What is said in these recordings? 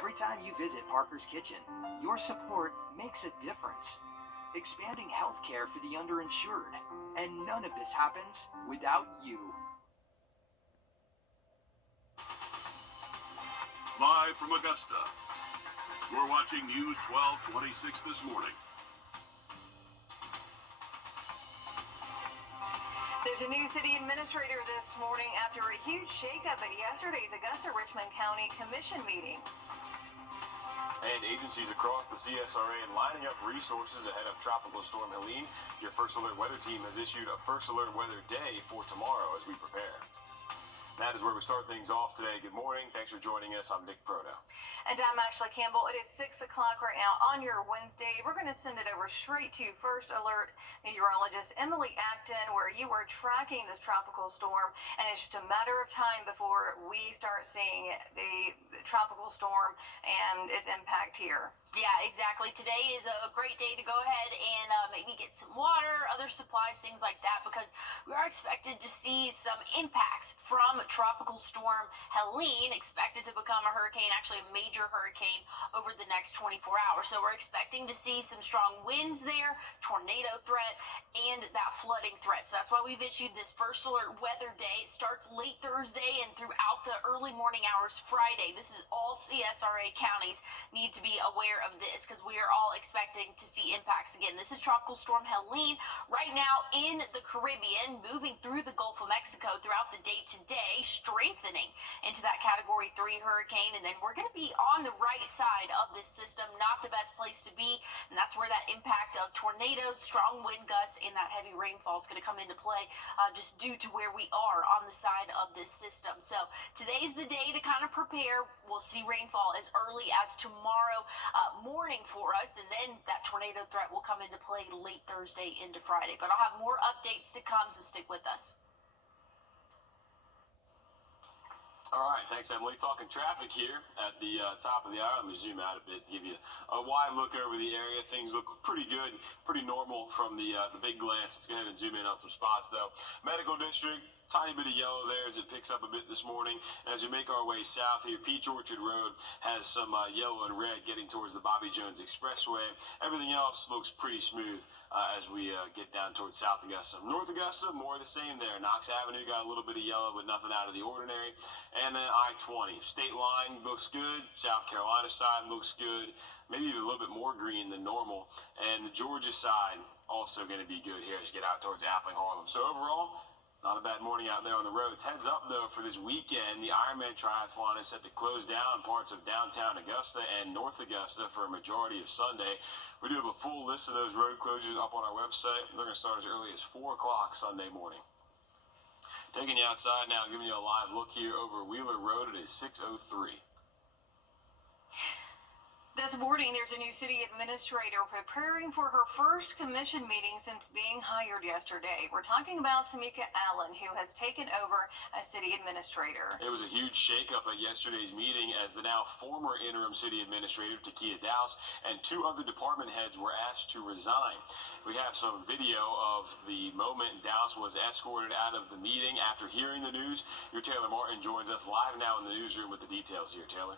Every time you visit Parker's Kitchen, your support makes a difference. Expanding health care for the underinsured. And none of this happens without you. Live from Augusta, you're watching News 1226 this morning. There's a new city administrator this morning after a huge shakeup at yesterday's Augusta-Richmond County Commission meeting. And agencies across the CSRA are lining up resources ahead of Tropical Storm Helene. Your First Alert Weather Team has issued a First Alert Weather Day for tomorrow as we prepare. That is where we start things off today. Good morning. Thanks for joining us. I'm Nick Proto. And I'm Ashley Campbell. It is 6 o'clock right now on your Wednesday. We're going to send it over straight to First Alert meteorologist Emily Acton, where you are tracking this tropical storm. And it's just a matter of time before we start seeing the tropical storm and its impact here. Yeah, exactly. Today is a great day to go ahead and maybe get some water, other supplies, things like that, because we are expected to see some impacts from Tropical Storm Helene, expected to become a hurricane, actually a major hurricane over the next 24 hours. So we're expecting to see some strong winds there, tornado threat, and that flooding threat. So that's why we've issued this First Alert Weather Day. It starts late Thursday and throughout the early morning hours Friday. This is all CSRA counties need to be aware of this because we are all expecting to see impacts again. This is Tropical Storm Helene right now in the Caribbean, moving through the Gulf of Mexico throughout the day today, strengthening into that Category 3 hurricane. And then we're going to be on the right side of this system, not the best place to be. And that's where that impact of tornadoes, strong wind gusts, and that heavy rainfall is going to come into play just due to where we are on the side of this system. So today's the day to kind of prepare. We'll see rainfall as early as tomorrow morning for us, and then that tornado threat will come into play late Thursday into Friday. But I'll have more updates to come, so stick with us. All right, thanks, Emily. Talking traffic here at the top of the hour. Let me zoom out a bit to give you a wide look over the area. Things look pretty good, pretty normal from the big glance. Let's go ahead and zoom in on some spots, though. Medical District, tiny bit of yellow there as it picks up a bit this morning. And as we make our way south here, Peach Orchard Road has some yellow and red getting towards the Bobby Jones Expressway. Everything else looks pretty smooth as we get down towards South Augusta. North Augusta, more of the same there. Knox Avenue got a little bit of yellow, but nothing out of the ordinary. And then I-20. State line looks good. South Carolina side looks good. Maybe even a little bit more green than normal. And the Georgia side also going to be good here as you get out towards Appling, Harlem. So overall, not a bad morning out there on the roads. Heads up, though, for this weekend. The Ironman Triathlon is set to close down parts of downtown Augusta and North Augusta for a majority of Sunday. We do have a full list of those road closures up on our website. They're going to start as early as 4 o'clock Sunday morning. Taking you outside now, giving you a live look here over Wheeler Road. It is 6:03. This morning, there's a new city administrator preparing for her first commission meeting since being hired yesterday. We're talking about Tamika Allen, who has taken over as city administrator. It was a huge shakeup at yesterday's meeting as the now former interim city administrator, Takia Dowse, and 2 other department heads were asked to resign. We have some video of the moment Dowse was escorted out of the meeting after hearing the news. Your Taylor Martin joins us live now in the newsroom with the details here. Taylor.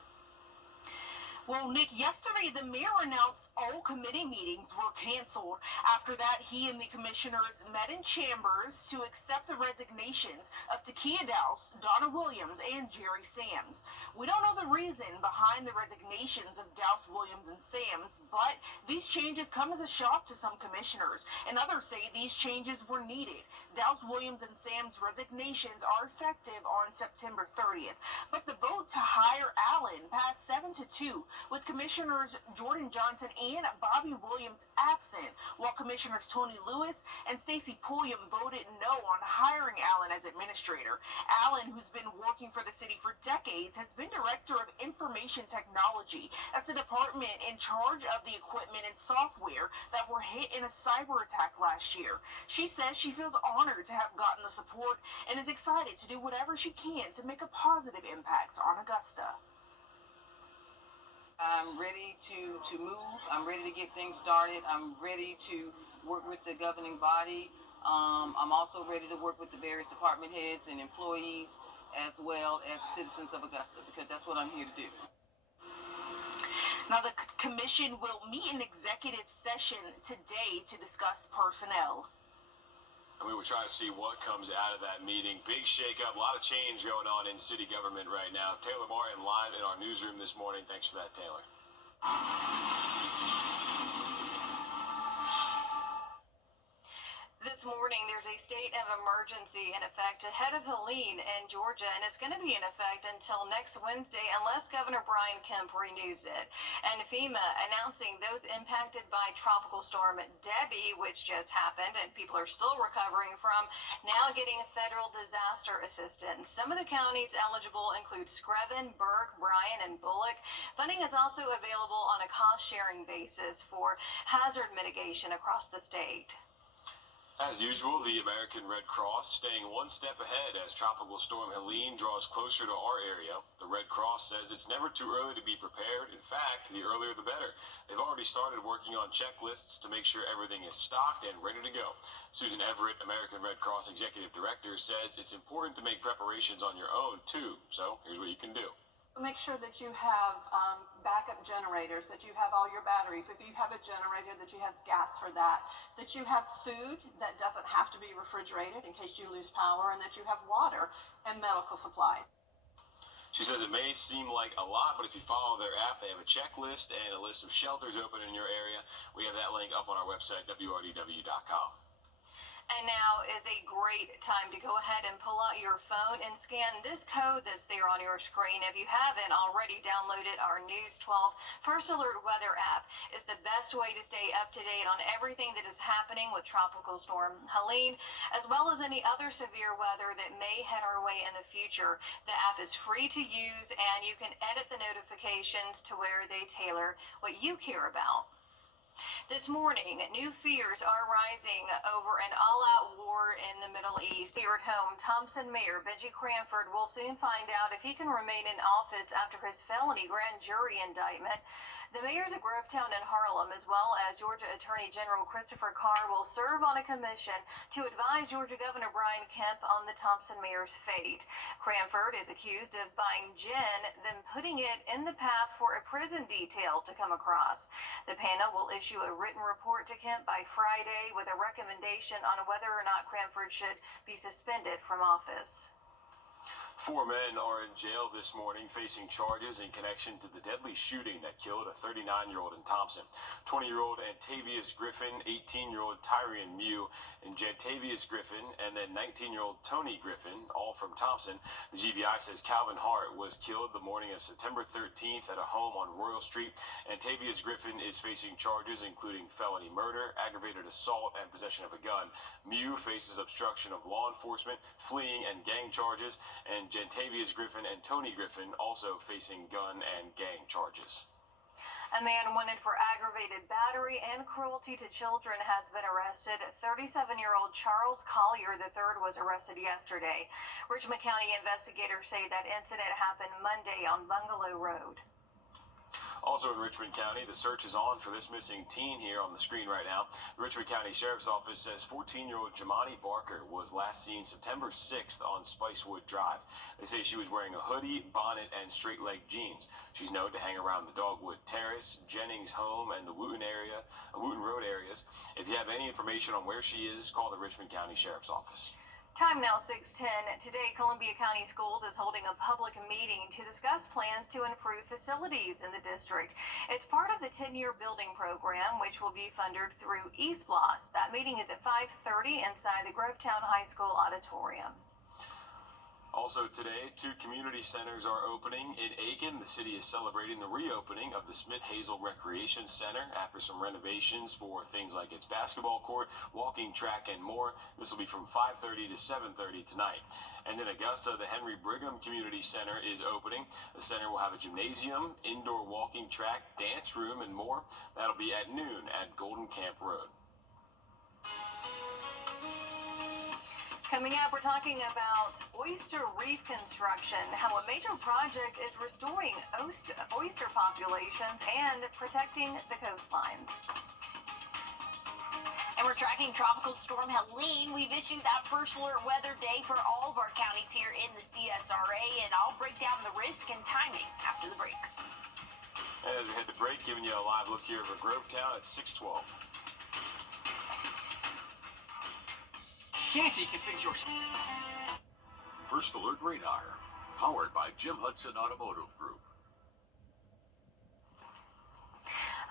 Well, Nick, yesterday the mayor announced all committee meetings were canceled. After that, he and the commissioners met in chambers to accept the resignations of Takia Dowse, Donna Williams, and Jerry Sams. We don't know the reason behind the resignations of Dowse, Williams, and Sams, but these changes come as a shock to some commissioners, and others say these changes were needed. Dowse, Williams, and Sams' resignations are effective on September 30th, but the vote to hire Allen passed 7-2. With Commissioners Jordan Johnson and Bobby Williams absent, while Commissioners Tony Lewis and Stacey Pulliam voted no on hiring Allen as administrator. Allen, who's been working for the city for decades, has been Director of Information Technology. That's the department in charge of the equipment and software that were hit in a cyber attack last year. She says she feels honored to have gotten the support and is excited to do whatever she can to make a positive impact on Augusta. I'm ready to move. I'm ready to get things started. I'm ready to work with the governing body. I'm also ready to work with the various department heads and employees as well as citizens of Augusta, because that's what I'm here to do. Now, the commission will meet in executive session today to discuss personnel. And we will try to see what comes out of that meeting. Big shakeup, a lot of change going on in city government right now. Taylor Martin live in our newsroom this morning. Thanks for that, Taylor. This morning, there's a state of emergency in effect ahead of Helene in Georgia, and it's going to be in effect until next Wednesday unless Governor Brian Kemp renews it. And FEMA announcing those impacted by Tropical Storm Debbie, which just happened and people are still recovering from, now getting federal disaster assistance. Some of the counties eligible include Screven, Burke, Bryan, and Bullock. Funding is also available on a cost-sharing basis for hazard mitigation across the state. As usual, the American Red Cross staying one step ahead as Tropical Storm Helene draws closer to our area. The Red Cross says it's never too early to be prepared. In fact, the earlier the better. They've already started working on checklists to make sure everything is stocked and ready to go. Susan Everett, American Red Cross Executive Director, says it's important to make preparations on your own, too. So here's what you can do. Make sure that you have backup generators, that you have all your batteries. If you have a generator, that you have gas for that, that you have food that doesn't have to be refrigerated in case you lose power, and that you have water and medical supplies. She says it may seem like a lot, but if you follow their app, they have a checklist and a list of shelters open in your area. We have that link up on our website, wrdw.com. And now is a great time to go ahead and pull out your phone and scan this code that's there on your screen. If you haven't already downloaded our News 12 First Alert Weather app, is the best way to stay up to date on everything that is happening with Tropical Storm Helene, as well as any other severe weather that may head our way in the future. The app is free to use, and you can edit the notifications to where they tailor what you care about. This morning, new fears are rising over an all-out war in the Middle East. Here at home, Thompson Mayor Benji Cranford will soon find out if he can remain in office after his felony grand jury indictment. The mayors of Grovetown and Harlem, as well as Georgia Attorney General Christopher Carr, will serve on a commission to advise Georgia Governor Brian Kemp on the Thompson mayor's fate. Cranford is accused of buying gin, then putting it in the path for a prison detail to come across. The panel will issue a written report to Kemp by Friday with a recommendation on whether or not Cranford should be suspended from office. 4 men are in jail this morning facing charges in connection to the deadly shooting that killed a 39-year-old in Thompson. 20-year-old Antavius Griffin, 18-year-old Tyrion Mew, and Jantavius Griffin, and then 19-year-old Tony Griffin, all from Thompson. The GBI says Calvin Hart was killed the morning of September 13th at a home on Royal Street. Antavius Griffin is facing charges including felony murder, aggravated assault, and possession of a gun. Mew faces obstruction of law enforcement, fleeing, and gang charges, and Jantavius Griffin and Tony Griffin also facing gun and gang charges. A man wanted for aggravated battery and cruelty to children has been arrested. 37-year-old Charles Collier III was arrested yesterday. Richmond County investigators say that incident happened Monday on Bungalow Road. Also in Richmond County, the search is on for this missing teen here on the screen right now. The Richmond County Sheriff's Office says 14-year-old Jamani Barker was last seen September 6th on Spicewood Drive. They say she was wearing a hoodie, bonnet, and straight-leg jeans. She's known to hang around the Dogwood Terrace, Jennings Home, and the Wooten Road areas. If you have any information on where she is, call the Richmond County Sheriff's Office. Time now 6:10. Today, Columbia County Schools is holding a public meeting to discuss plans to improve facilities in the district. It's part of the 10-year building program, which will be funded through East Bloss. That meeting is at 5:30 inside the Grovetown High School auditorium. Also today, 2 community centers are opening. In Aiken, the city is celebrating the reopening of the Smith Hazel Recreation Center after some renovations for things like its basketball court, walking track, and more. This will be from 5:30 to 7:30 tonight. And in Augusta, the Henry Brigham Community Center is opening. The center will have a gymnasium, indoor walking track, dance room, and more. That'll be at noon at Golden Camp Road. Coming up, we're talking about oyster reef construction, how a major project is restoring oyster populations and protecting the coastlines. And we're tracking Tropical Storm Helene. We've issued that first alert weather day for all of our counties here in the CSRA, and I'll break down the risk and timing after the break. And as we head to break, giving you a live look here over Grovetown at 6:12. Canty can fix your... First Alert Radar, powered by Jim Hudson Automotive Group.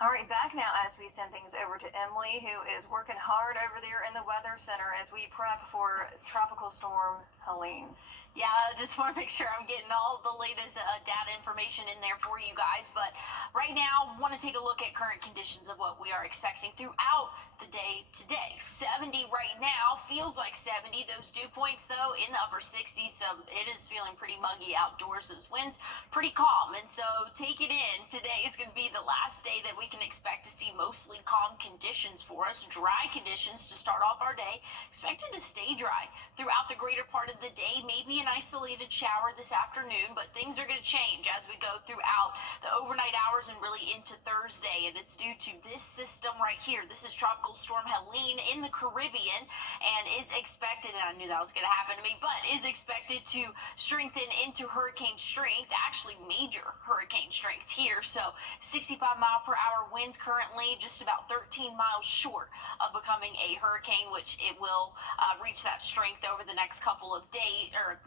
All right, back now as we send things over to Emily, who is working hard over there in the Weather Center as we prep for Tropical Storm Helene. Yeah, I just want to make sure I'm getting all the latest data information in there for you guys. But right now, want to take a look at current conditions of what we are expecting throughout the day today. 70 right now, feels like 70. Those dew points, though, in the upper 60s, so it is feeling pretty muggy outdoors. Those winds pretty calm, and so take it in. Today is going to be the last day that we can expect to see mostly calm conditions for us. Dry conditions to start off our day. Expected to stay dry throughout the greater part of the day. Maybe an isolated shower this afternoon, but things are going to change as we go throughout the overnight hours and really into Thursday, and it's due to this system right here. This is Tropical Storm Helene in the Caribbean and is expected, and I knew that was going to happen to me, but is expected to strengthen into hurricane strength, actually major hurricane strength here. So 65-mile-per-hour winds currently, just about 13 miles short of becoming a hurricane, which it will reach that strength over the next couple of days, or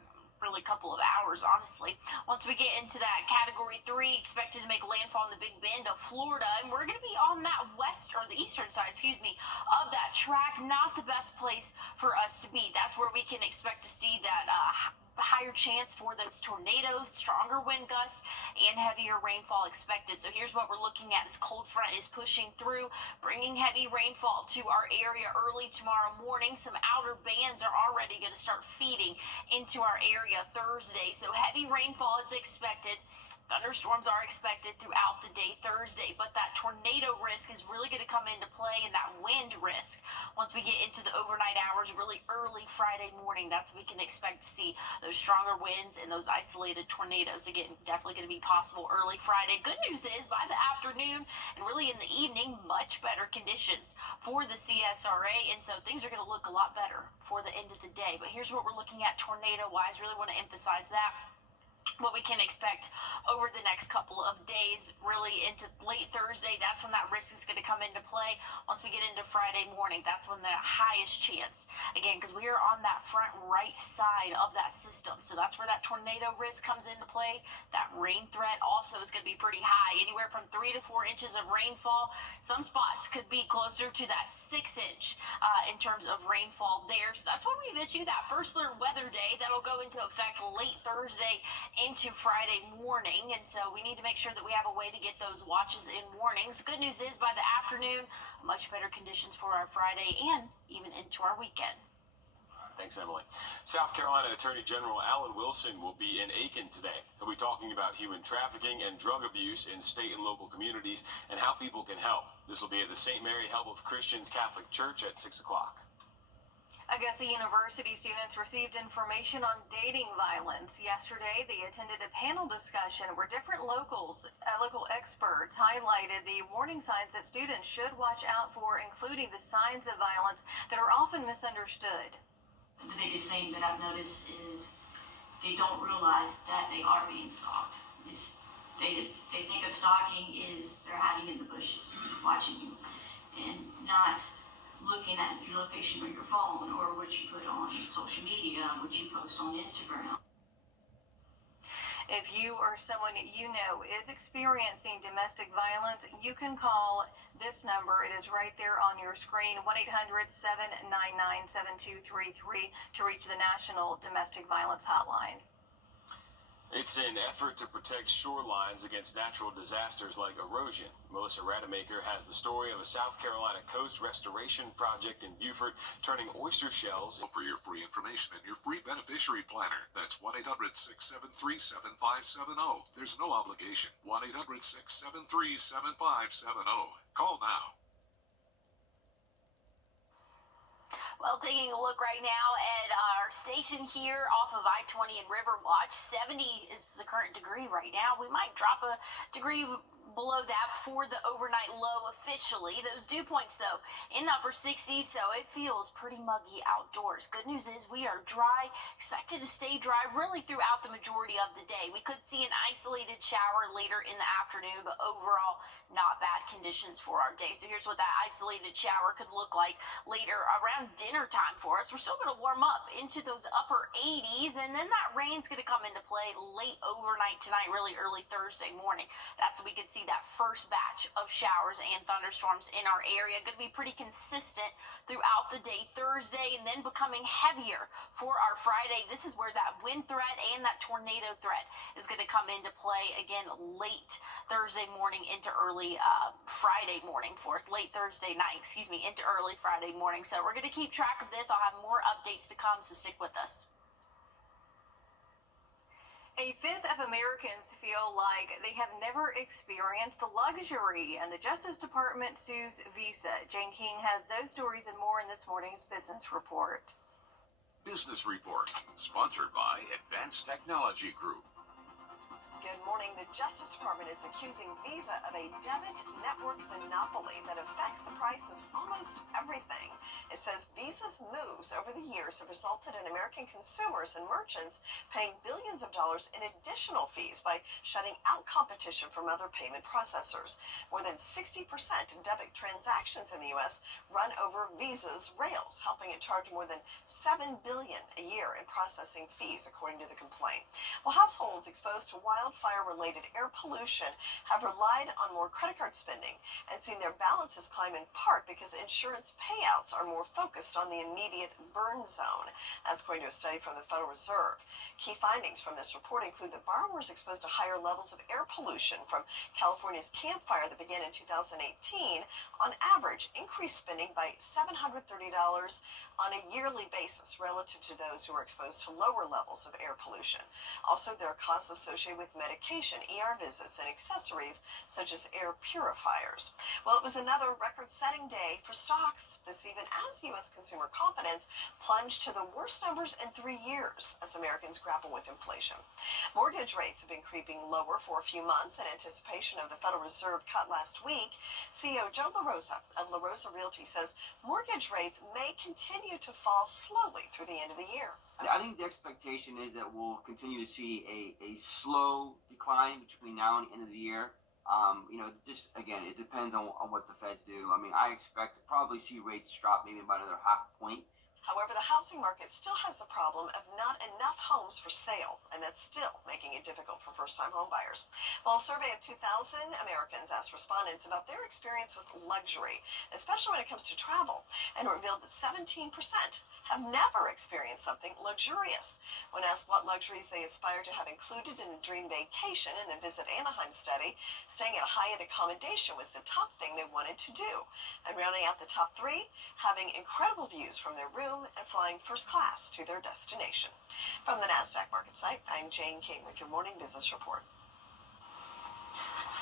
really couple of hours, honestly. Once we get into that category 3, expected to make landfall in the Big Bend of Florida, and we're going to be on that west, or the eastern side, of that track. Not the best place for us to be. That's where we can expect to see that higher chance for those tornadoes, stronger wind gusts, and heavier rainfall expected. So here's what we're looking at as cold front is pushing through, bringing heavy rainfall to our area early tomorrow morning. Some outer bands are already going to start feeding into our area Thursday. So heavy rainfall is expected. Thunderstorms are expected throughout the day Thursday, but that tornado risk is really going to come into play, and that wind risk once we get into the overnight hours, really early Friday morning. That's when we can expect to see those stronger winds and those isolated tornadoes. Again, definitely going to be possible early Friday. Good news is by the afternoon and really in the evening, much better conditions for the CSRA, and so things are going to look a lot better for the end of the day. But here's what we're looking at tornado-wise. Really want to emphasize that. What we can expect over the next couple of days, really into late Thursday, that's when that risk is going to come into play. Once we get into Friday morning, that's when the highest chance, again, because we are on that front right side of that system, so that's where that tornado risk comes into play. That rain threat also is going to be pretty high, anywhere from 3 to 4 inches of rainfall. Some spots could be closer to that 6-inch in terms of rainfall there. So that's why we've issued that first alert weather day that'll go into effect late Thursday into Friday morning, and so we need to make sure that we have a way to get those watches and warnings. Good news is by the afternoon, much better conditions for our Friday and even into our weekend. Thanks, Emily. South Carolina Attorney General Alan Wilson will be in Aiken today. He'll be talking about human trafficking and drug abuse in state and local communities and how people can help. This will be at the St. Mary Help of Christians Catholic Church at 6 o'clock. Augusta University students received information on dating violence. Yesterday, they attended a panel discussion where different local experts highlighted the warning signs that students should watch out for, including the signs of violence that are often misunderstood. The biggest thing that I've noticed is they don't realize that they are being stalked. They think of stalking is they're hiding in the bushes, watching you, and not looking at your location on your phone or what you put on social media, what you post on Instagram. If you or someone you know is experiencing domestic violence, you can call this number. It is right there on your screen, 1-800-799-7233 to reach the National Domestic Violence Hotline. It's an effort to protect shorelines against natural disasters like erosion. Melissa Rademacher has the story of a South Carolina coast restoration project in Beaufort turning oyster shells. For your free information and your free beneficiary planner, that's 1-800-673-7570. There's no obligation. 1-800-673-7570. Call now. Well, taking a look right now at our station here off of I-20 and Riverwatch, 70 is the current degree right now. We might drop a degree below that for the overnight low officially. Those dew points, though, in the upper 60s, so it feels pretty muggy outdoors. Good news is we are dry, expected to stay dry really throughout the majority of the day. We could see an isolated shower later in the afternoon, but overall, not bad conditions for our day. So here's what that isolated shower could look like later around dinner time for us. We're still going to warm up into those upper 80s, and then that rain's going to come into play late overnight tonight, really early Thursday morning. That's when we could see that first batch of showers and thunderstorms in our area. Going to be pretty consistent throughout the day Thursday, and then becoming heavier for our Friday. This is where that wind threat and that tornado threat is going to come into play again late Thursday morning into early Friday morning for us. Late Thursday night, into early Friday morning. So we're going to keep track of this. I'll have more updates to come, so stick with us. A fifth of Americans feel like they have never experienced luxury, and the Justice Department sues Visa. Jane King has those stories and more in this morning's business report. Business Report, sponsored by Advanced Technology Group. Good morning. The Justice Department is accusing Visa of a debit network monopoly that affects the price of almost everything. It says Visa's moves over the years have resulted in American consumers and merchants paying billions of dollars in additional fees by shutting out competition from other payment processors. More than 60% of debit transactions in the U.S. run over Visa's rails, helping it charge more than $7 billion a year in processing fees, according to the complaint. Well, households exposed to wildfire-related air pollution have relied on more credit card spending and seen their balances climb in part because insurance payouts are more focused on the immediate burn zone. That's according to a study from the Federal Reserve. Key findings from this report include that borrowers exposed to higher levels of air pollution from California's Camp Fire that began in 2018 on average increased spending by $730 on a yearly basis relative to those who are exposed to lower levels of air pollution. Also, there are costs associated with medication, ER visits, and accessories such as air purifiers. Well, it was another record-setting day for stocks, this even as U.S. consumer confidence plunged to the worst numbers in 3 years as Americans grapple with inflation. Mortgage rates have been creeping lower for a few months in anticipation of the Federal Reserve cut last week. CEO Joe LaRosa of LaRosa Realty says mortgage rates may continue to fall slowly through the end of the year. I think the expectation is that we'll continue to see a slow decline between now and the end of the year. Just again, it depends on what the Feds do. I mean, I expect to probably see rates drop maybe about another half point. However, the housing market still has the problem of not enough homes for sale, and that's still making it difficult for first-time home buyers. Well, a survey of 2,000 Americans asked respondents about their experience with luxury, especially when it comes to travel, and revealed that 17% have never experienced something luxurious. When asked what luxuries they aspire to have included in a dream vacation in the Visit Anaheim study, staying at a high-end accommodation was the top thing they wanted to do. And rounding out the top 3, having incredible views from their room and flying first class to their destination. From the NASDAQ market site, I'm Jane King with your morning business report.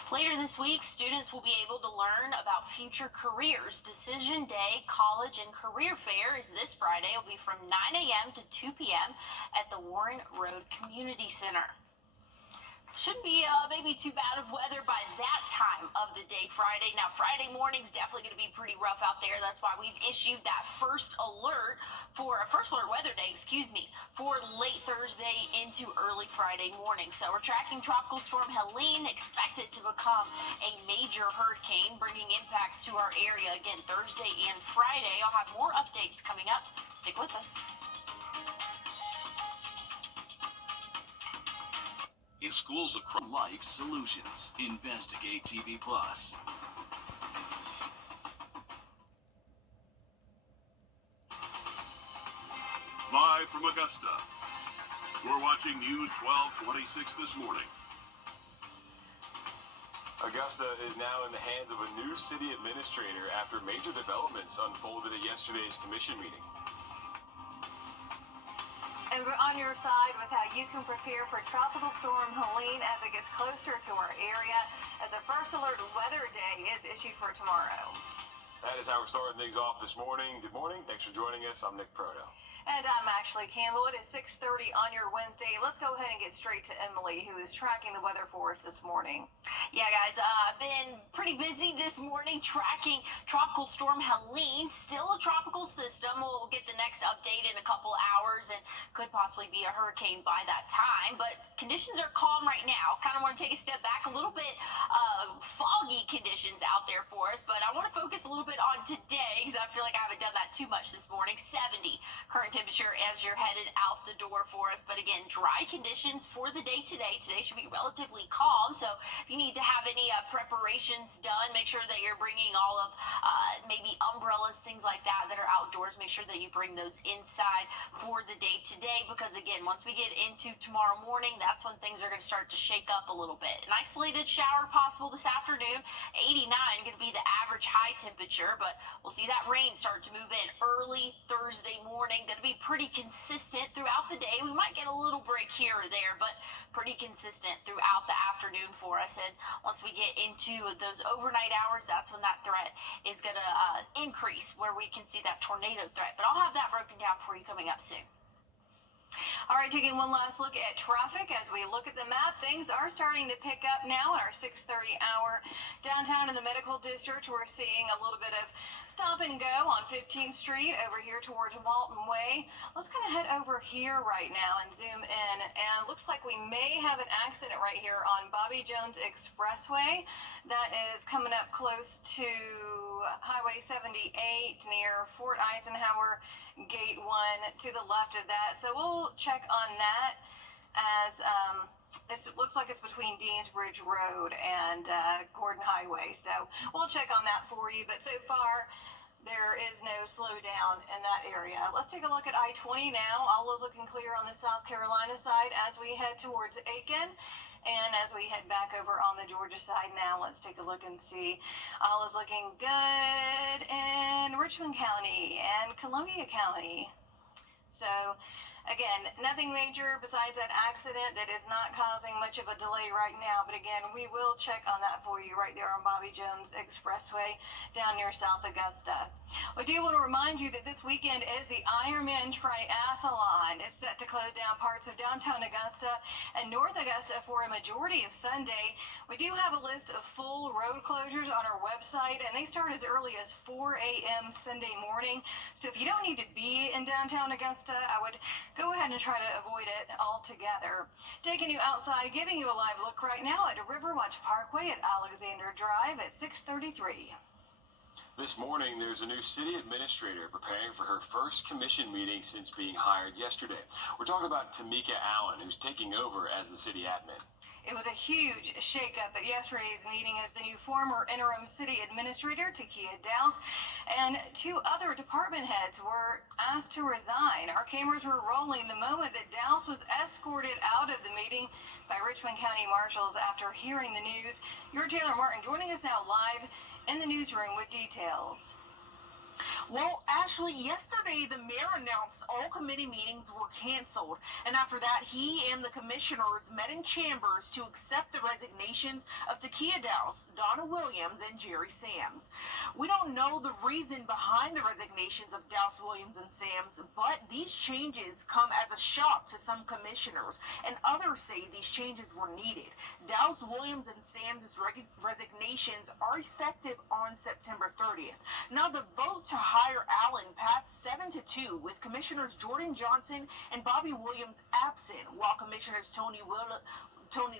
Later this week, students will be able to learn about future careers. Decision Day College and Career Fair is this Friday. It'll be from 9 a.m. to 2 p.m. at the Warren Road Community Center. Shouldn't be maybe too bad of weather by that time of the day Friday. Now, Friday morning's definitely going to be pretty rough out there. That's why we've issued that first alert weather day, for late Thursday into early Friday morning. So we're tracking Tropical Storm Helene, expected to become a major hurricane, bringing impacts to our area again Thursday and Friday. I'll have more updates coming up. Stick with us. In schools across Life Solutions. Investigate TV Plus. Live from Augusta. We're watching News 1226 this morning. Augusta is now in the hands of a new city administrator after major developments unfolded at yesterday's commission meeting. And we're on your side with how you can prepare for Tropical Storm Helene as it gets closer to our area, as a first alert weather day is issued for tomorrow. That is how we're starting things off this morning. Good morning. Thanks for joining us. I'm Nick Proto. And I'm Ashley Campbell. It is 6:30 on your Wednesday. Let's go ahead and get straight to Emily, who is tracking the weather for us this morning. Yeah, guys, I've been pretty busy this morning tracking Tropical Storm Helene, still a tropical system. We'll get the next update in a couple hours and could possibly be a hurricane by that time. But conditions are calm right now. Kind of want to take a step back, a little bit foggy conditions out there for us. But I want to focus a little bit on today because I feel like I haven't done that too much this morning. 70 current temperature as you're headed out the door for us. But again, dry conditions for the day today. Today should be relatively calm. So if you need to have any preparations done, make sure that you're bringing all of maybe umbrellas, things like that are outdoors. Make sure that you bring those inside for the day today, because again, once we get into tomorrow morning, that's when things are going to start to shake up a little bit. An isolated shower possible this afternoon. 89 going to be the average high temperature, but we'll see that rain start to move in early Thursday morning. Going to be pretty consistent throughout the day. We might get a little break here or there, but pretty consistent throughout the afternoon for us. And once we get into those overnight hours, that's when that threat is going to increase, where we can see that tornado threat. But I'll have that broken down for you coming up soon. All right, taking one last look at traffic as we look at the map. Things are starting to pick up now in our 6:30 hour. Downtown in the medical district, we're seeing a little bit of stop and go on 15th Street over here towards Walton Way. Let's kind of head over here right now and zoom in. And it looks like we may have an accident right here on Bobby Jones Expressway. That is coming up close to Highway 78 near Fort Eisenhower Gate 1 to the left of that. So we'll check on that as this looks like it's between Deansbridge Road and Gordon Highway. So we'll check on that for you. But so far, there is no slowdown in that area. Let's take a look at I-20 now. All is looking clear on the South Carolina side as we head towards Aiken. And as we head back over on the Georgia side now, let's take a look and see. All is looking good in Richmond County and Columbia County. So, again, nothing major besides that accident that is not causing much of a delay right now. But again, we will check on that for you right there on Bobby Jones Expressway down near South Augusta. We do want to remind you that this weekend is the Ironman Triathlon. It's set to close down parts of downtown Augusta and North Augusta for a majority of Sunday. We do have a list of full road closures on our website, and they start as early as 4 a.m. Sunday morning. So if you don't need to be in downtown Augusta, I would go ahead and try to avoid it altogether. Taking you outside, giving you a live look right now at Riverwatch Parkway at Alexander Drive at 6:33. This morning, there's a new city administrator preparing for her first commission meeting since being hired yesterday. We're talking about Tamika Allen, who's taking over as the city admin. It was a huge shakeup at yesterday's meeting as the new former interim city administrator, Takia Dowse, and two other department heads were asked to resign. Our cameras were rolling the moment that Dowse was escorted out of the meeting by Richmond County Marshals after hearing the news. Your Taylor Martin joining us now live in the newsroom with details. Well, Ashley, yesterday the mayor announced all committee meetings were canceled, and after that he and the commissioners met in chambers to accept the resignations of Takia Dowse, Donna Williams, and Jerry Sams. We don't know the reason behind the resignations of Dowse, Williams, and Sams, but these changes come as a shock to some commissioners, and others say these changes were needed. Dowse, Williams, and Sams' resignations are effective on September 30th. Now, the vote to hire Allen passed 7-2, with Commissioners Jordan Johnson and Bobby Williams absent, while Commissioners Tony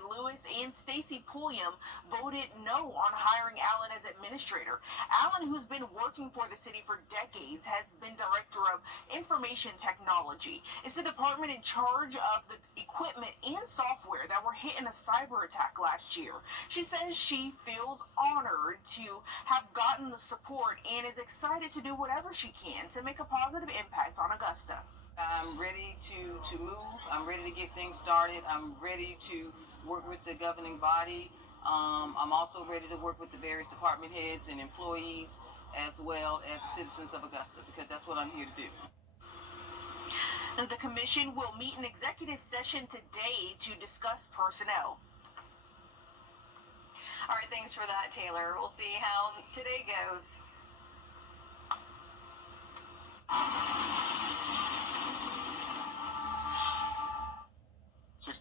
Lewis and Stacy Pulliam voted no on hiring Allen as administrator. Allen, who's been working for the city for decades, has been director of information technology. It's the department in charge of the equipment and software that were hit in a cyber attack last year. She says she feels honored to have gotten the support and is excited to do whatever she can to make a positive impact on Augusta. I'm ready to move. I'm ready to get things started. I'm ready to work with the governing body. I'm also ready to work with the various department heads and employees as well as citizens of Augusta, because that's what I'm here to do. And the commission will meet in executive session today to discuss personnel. All right, thanks for that, Taylor. We'll see how today goes.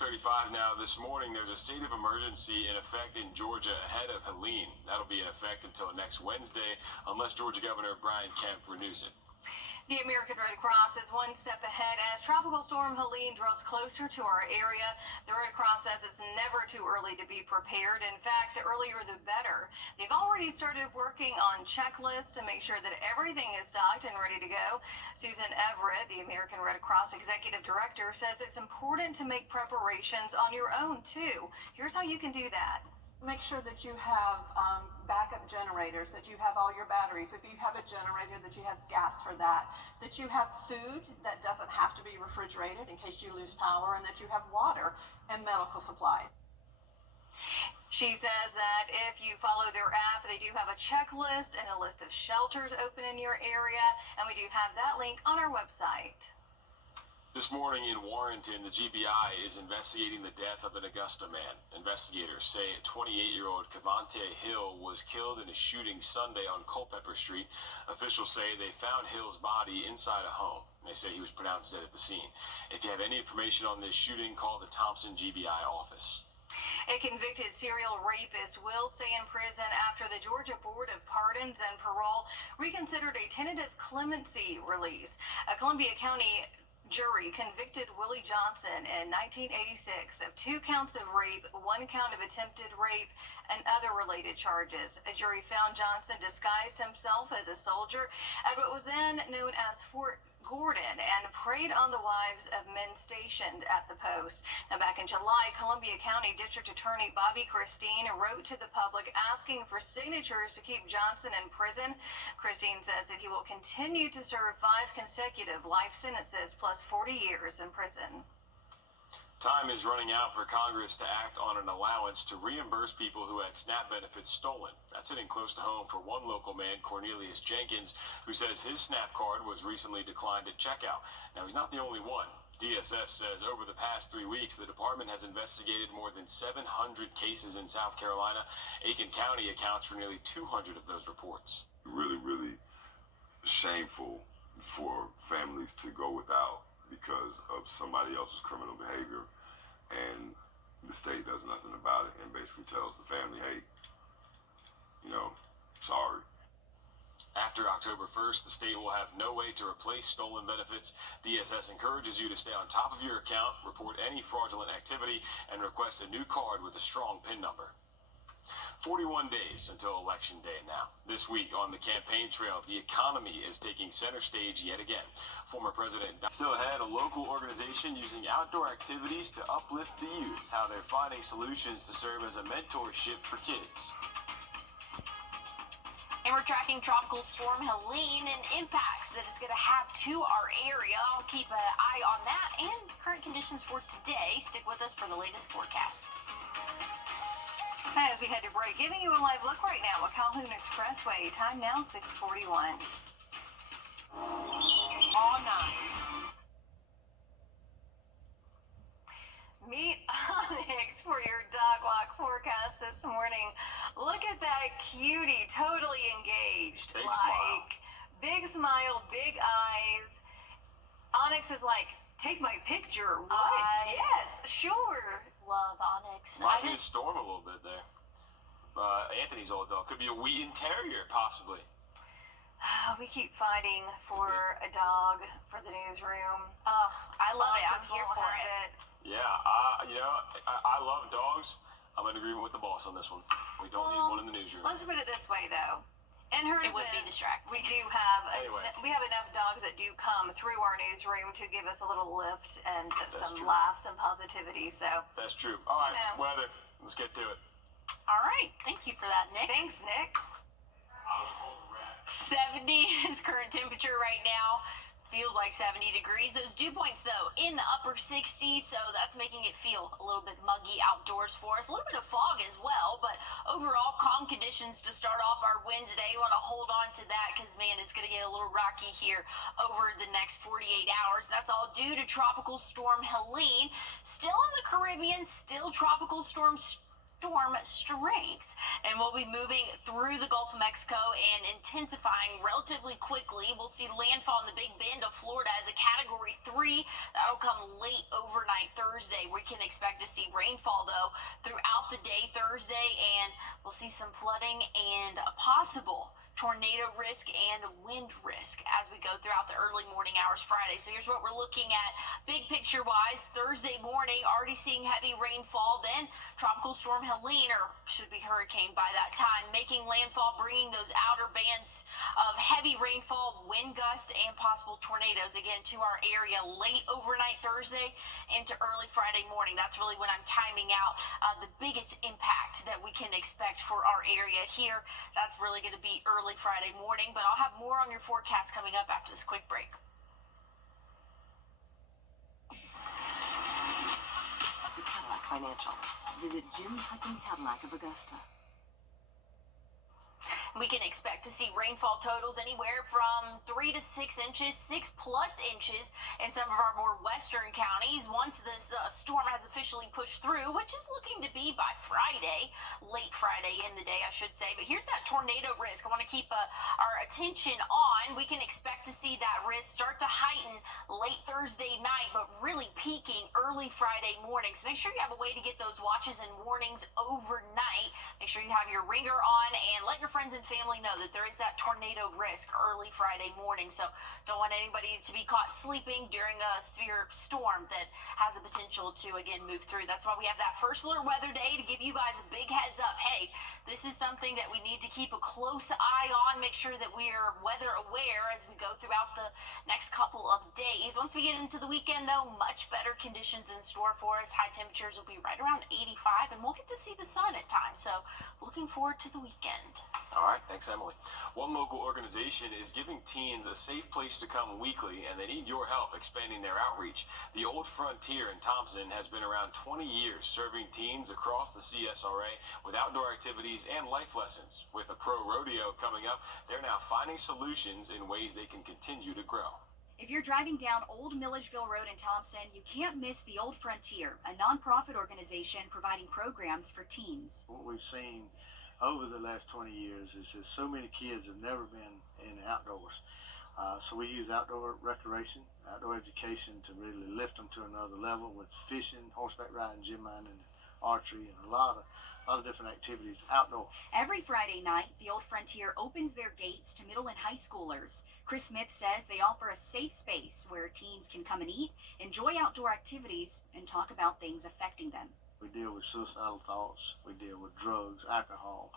6:35 now. This morning, there's a state of emergency in effect in Georgia ahead of Helene. That'll be in effect until next Wednesday, unless Georgia Governor Brian Kemp renews it. The American Red Cross is one step ahead as Tropical Storm Helene draws closer to our area. The Red Cross says it's never too early to be prepared. In fact, the earlier the better. They've already started working on checklists to make sure that everything is stocked and ready to go. Susan Everett, the American Red Cross Executive Director, says it's important to make preparations on your own, too. Here's how you can do that. Make sure that you have backup generators, that you have all your batteries. If you have a generator, that you have gas for that, that you have food that doesn't have to be refrigerated in case you lose power, and that you have water and medical supplies. She says that if you follow their app, they do have a checklist and a list of shelters open in your area, and we do have that link on our website. This morning in Warrenton, the GBI is investigating the death of an Augusta man. Investigators say 28-year-old Cavante Hill was killed in a shooting Sunday on Culpeper Street. Officials say they found Hill's body inside a home. They say he was pronounced dead at the scene. If you have any information on this shooting, call the Thompson GBI office. A convicted serial rapist will stay in prison after the Georgia Board of Pardons and Parole reconsidered a tentative clemency release. A Columbia County jury convicted Willie Johnson in 1986 of 2 counts of rape, 1 count of attempted rape, and other related charges. A jury found Johnson disguised himself as a soldier at what was then known as Fort Gordon and preyed on the wives of men stationed at the post. Now, back in July, Columbia County District Attorney Bobby Christine wrote to the public asking for signatures to keep Johnson in prison. Christine says that he will continue to serve 5 consecutive life sentences plus 40 years in prison. Time is running out for Congress to act on an allowance to reimburse people who had SNAP benefits stolen. That's hitting close to home for one local man, Cornelius Jenkins, who says his SNAP card was recently declined at checkout. Now, he's not the only one. DSS says over the past 3 weeks, the department has investigated more than 700 cases in South Carolina. Aiken County accounts for nearly 200 of those reports. Really, really shameful for families to go without because of somebody else's criminal behavior, and the state does nothing about it and basically tells the family, hey, sorry. After October 1st, the state will have no way to replace stolen benefits. DSS encourages you to stay on top of your account, report any fraudulent activity, and request a new card with a strong PIN number. 41 days until Election Day now. This week on the campaign trail, the economy is taking center stage yet again. Former President still ahead, a local organization using outdoor activities to uplift the youth, how they're finding solutions to serve as a mentorship for kids. And we're tracking Tropical Storm Helene and impacts that it's going to have to our area. I'll keep an eye on that and current conditions for today. Stick with us for the latest forecast. As we head to break, giving you a live look right now at Calhoun Expressway. Time now 6:41. All night. Meet Onyx for your dog walk forecast this morning. Look at that cutie, totally engaged. Big smile. Big smile, big eyes. Onyx is like, take my picture. What? Yes, sure. Love Onyx. Reminds me of Storm a little bit there. Anthony's old dog. Could be a Wheaton Terrier, possibly. We keep fighting for a dog for the newsroom. I love it. I'm Just here won't for have it. Yeah, I love dogs. I'm in agreement with the boss on this one. We don't need one in the newsroom. Let's put it this way, though. In her It would be defense, distracting. we do have Anyway. we have enough dogs that do come through our newsroom to give us a little lift and some true. laughs and positivity. So That's true. All right, Yeah. weather. Let's get to it. All right. Thank you for that, Nick. thanks, Nick. 70 is current temperature right now. Feels like 70 degrees. Those dew points, though, in the upper 60s, so that's making it feel a little bit muggy outdoors for us. A little bit of fog as well, but overall, calm conditions to start off our Wednesday. Want to hold on to that because, man, it's going to get a little rocky here over the next 48 hours. That's all due to Tropical Storm Helene. Still in the Caribbean, still Tropical Storm storm strength, and we'll be moving through the Gulf of Mexico and intensifying relatively quickly. We'll see landfall in the Big Bend of Florida as a Category 3. That'll come late overnight Thursday. We can expect to see rainfall, though, throughout the day Thursday, and we'll see some flooding and a possible tornado risk and wind risk as we go throughout the early morning hours Friday. So here's what we're looking at big picture wise. Thursday morning, already seeing heavy rainfall. Then Tropical Storm Helene, or should be hurricane by that time, making landfall, bringing those outer bands of heavy rainfall, wind gusts, and possible tornadoes again to our area late overnight Thursday into early Friday morning. That's really when I'm timing out the biggest impact that we can expect for our area here. That's really going to be early Friday morning, but I'll have more on your forecast coming up after this quick break. The Cadillac Financial. Visit Jim Hudson Cadillac of Augusta. We can expect to see rainfall totals anywhere from 3 to 6 inches, 6+ inches in some of our more western counties once this storm has officially pushed through, which is looking to be by Friday, late Friday in the day, I should say. But here's that tornado risk. I want to keep our attention on. We can expect to see that risk start to heighten late Thursday night, but really peaking early Friday morning. So make sure you have a way to get those watches and warnings overnight. Make sure you have your ringer on and let your friends and family know that there is that tornado risk early Friday morning. So don't want anybody to be caught sleeping during a severe storm that has a potential to again move through. That's why we have that first alert weather day to give you guys a big heads up. Hey, this is something that we need to keep a close eye on. Make sure that we are weather aware as we go throughout the next couple of days. Once we get into the weekend, though, much better conditions in store for us. High temperatures will be right around 85, and we'll get to see the sun at times. So looking forward to the weekend. All right, thanks, Emily. One local organization is giving teens a safe place to come weekly, and they need your help expanding their outreach. The Old Frontier in Thompson has been around 20 years serving teens across the CSRA with outdoor activities and life lessons. With a pro rodeo coming up, they're now finding solutions in ways they can continue to grow. If you're driving down Old Milledgeville Road in Thompson, you can't miss the Old Frontier, a nonprofit organization providing programs for teens. What we've seen over the last 20 years is that so many kids have never been in the outdoors. So we use outdoor recreation, outdoor education to really lift them to another level with fishing, horseback riding, gym mining, archery, and a lot of different activities outdoors. Every Friday night, the Old Frontier opens their gates to middle and high schoolers. Chris Smith says they offer a safe space where teens can come and eat, enjoy outdoor activities, and talk about things affecting them. We deal with suicidal thoughts, we deal with drugs, alcohol,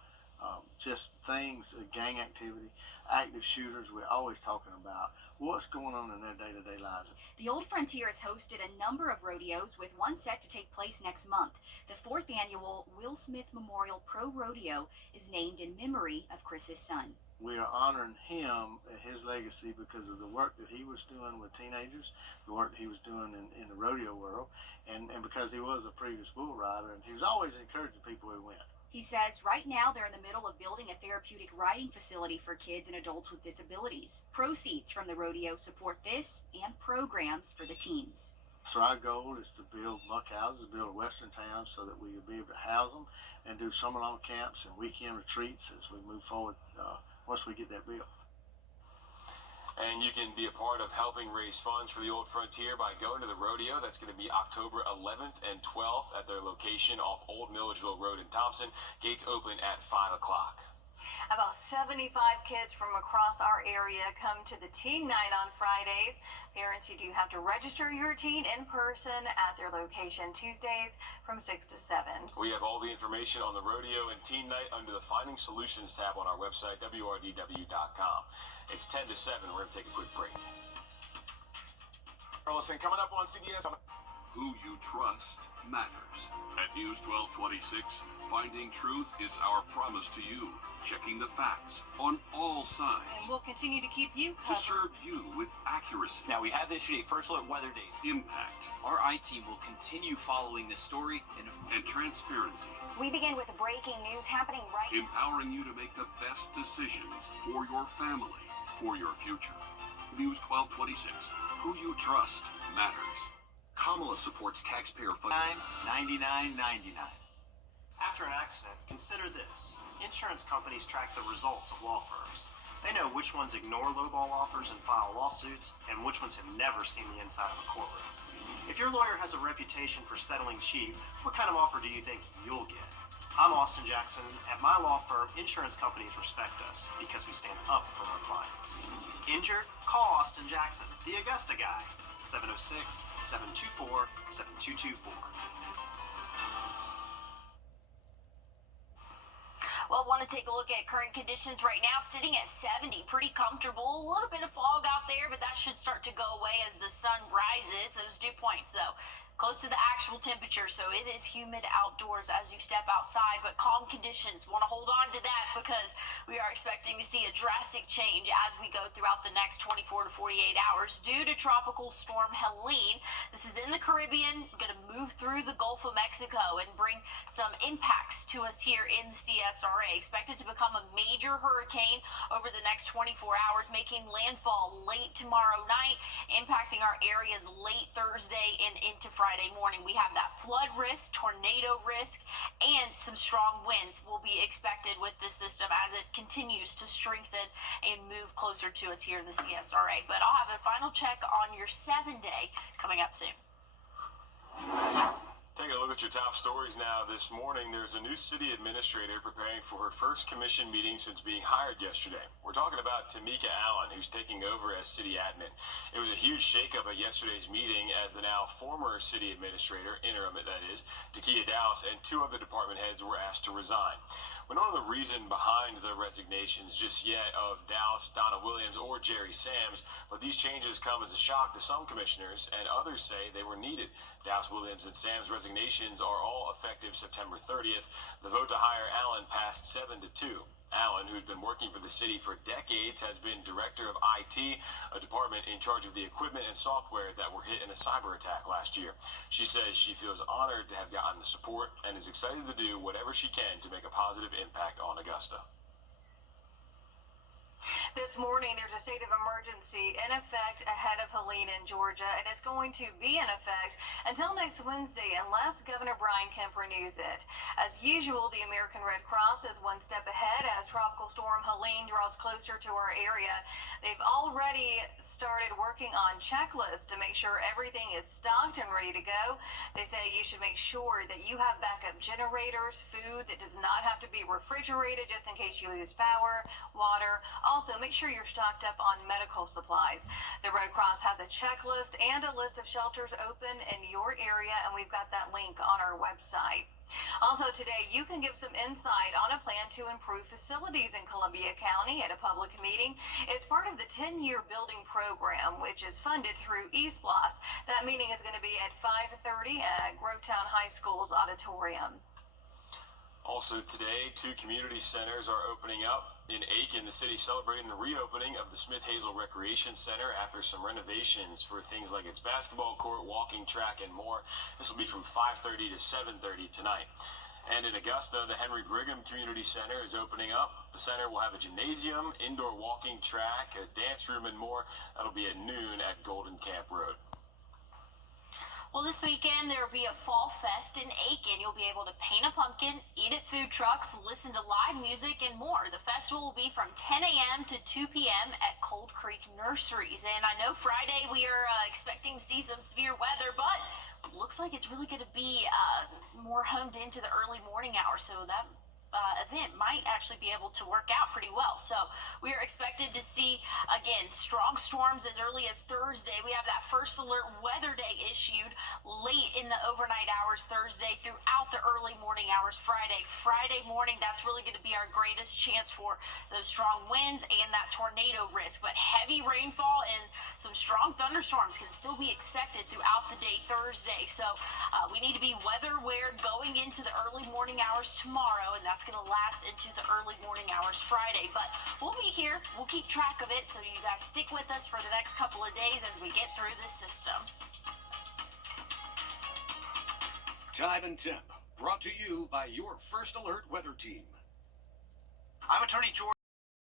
just things, gang activity, active shooters. We're always talking about what's going on in their day-to-day lives. The Old Frontier has hosted a number of rodeos, with one set to take place next month. The 4th annual Will Smith Memorial Pro Rodeo is named in memory of Chris's son. We are honoring him and his legacy because of the work that he was doing with teenagers, the work that he was doing in the rodeo world, and because he was a previous bull rider, and he was always encouraging people who went. He says right now they're in the middle of building a therapeutic riding facility for kids and adults with disabilities. Proceeds from the rodeo support this and programs for the teens. So our goal is to build muck houses, build a western town so that we will be able to house them and do summer-long camps and weekend retreats as we move forward once we get that built. And you can be a part of helping raise funds for the Old Frontier by going to the rodeo. That's going to be October 11th and 12th at their location off Old Milledgeville Road in Thompson. Gates open at 5 o'clock. About 75 kids from across our area come to the teen night on Fridays. Parents, you do have to register your teen in person at their location Tuesdays from 6 to 7. We have all the information on the rodeo and teen night under the Finding Solutions tab on our website, wrdw.com. It's 10 to 7. We're going to take a quick break. Listen, coming up on CBS. Who you trust matters. At News 1226, finding truth is our promise to you. Checking the facts on all sides. And we'll continue to keep you to serve you with accuracy. Now, we have issued a first alert weather days. Impact. Our I-team will continue following this story and transparency. We begin with breaking news happening right now. Empowering you to make the best decisions for your family, for your future. News 1226. Who you trust matters. Kamala supports taxpayer funding. $99.99. After an accident, consider this. Insurance companies track the results of law firms. They know which ones ignore lowball offers and file lawsuits, and which ones have never seen the inside of a courtroom. If your lawyer has a reputation for settling cheap, what kind of offer do you think you'll get? I'm Austin Jackson. At my law firm, insurance companies respect us because we stand up for our clients. Injured? Call Austin Jackson, the Augusta guy. 706-724-7224. Well, want to take a look at current conditions right now, sitting at 70, pretty comfortable. A little bit of fog out there, but that should start to go away as the sun rises. Those dew points, though, close to the actual temperature, so it is humid outdoors as you step outside, but calm conditions. Want to hold on to that because we are expecting to see a drastic change as we go throughout the next 24 to 48 hours due to Tropical Storm Helene. This is in the Caribbean, going to move through the Gulf of Mexico and bring some impacts to us here in the CSRA. Expected to become a major hurricane over the next 24 hours, making landfall late tomorrow night, impacting our areas late Thursday and into Friday morning. We have that flood risk, tornado risk, and some strong winds will be expected with this system as it continues to strengthen and move closer to us here in the CSRA. But I'll have a final check on your 7-day coming up soon. Taking a look at your top stories now this morning, there's a new city administrator preparing for her first commission meeting since being hired yesterday. We're talking about Tamika Allen, who's taking over as city admin. It was a huge shakeup at yesterday's meeting as the now former city administrator, interim that is, Takia Dowse, and 2 other department heads were asked to resign. We don't know the reason behind the resignations just yet of Dowse, Donna Williams, or Jerry Sams, but these changes come as a shock to some commissioners, and others say they were needed. Dowse, Williams, and Sams' resignations are all effective September 30th. The vote to hire Allen passed 7-2. Allen, who's been working for the city for decades, has been director of IT, a department in charge of the equipment and software that were hit in a cyber attack last year. She says she feels honored to have gotten the support and is excited to do whatever she can to make a positive impact on Augusta. This morning, there's a state of emergency in effect ahead of Helene in Georgia, and it's going to be in effect until next Wednesday unless Governor Brian Kemp renews it. As usual, the American Red Cross is one step ahead as Tropical Storm Helene draws closer to our area. They've already started working on checklists to make sure everything is stocked and ready to go. They say you should make sure that you have backup generators, food that does not have to be refrigerated just in case you lose power, water. Also, make sure you're stocked up on medical supplies. The Red Cross has a checklist and a list of shelters open in your area, and we've got that link on our website. Also today, you can give some insight on a plan to improve facilities in Columbia County at a public meeting. It's part of the 10-year building program, which is funded through East Blast. That meeting is going to be at 5:30 at Grovetown High School's auditorium. Also today, 2 community centers are opening up. In Aiken, the city celebrating the reopening of the Smith Hazel Recreation Center after some renovations for things like its basketball court, walking track, and more. This will be from 5:30 to 7:30 tonight. And in Augusta, the Henry Brigham Community Center is opening up. The center will have a gymnasium, indoor walking track, a dance room, and more. That'll be at noon at Golden Camp Road. Well, this weekend there will be a Fall Fest in Aiken. You'll be able to paint a pumpkin, eat at food trucks, listen to live music, and more. The festival will be from 10 a.m. to 2 p.m. at Cold Creek Nurseries. And I know Friday we are expecting to see some severe weather, but looks like it's really going to be more honed into the early morning hours. So that event might actually be able to work out pretty well. So we are expected to see, again, strong storms as early as Thursday. We have that first alert weather day issued late in the overnight hours Thursday throughout the early morning hours Friday. Friday morning, that's really going to be our greatest chance for those strong winds and that tornado risk. But heavy rainfall and some strong thunderstorms can still be expected throughout the day Thursday. So we need to be weather aware going into the early morning hours tomorrow, and that's going to last into the early morning hours Friday. But we'll be here. We'll keep track of it, so you guys stick with us for the next couple of days as we get through this system. Time and Temp, brought to you by your First Alert Weather Team. I'm Attorney George.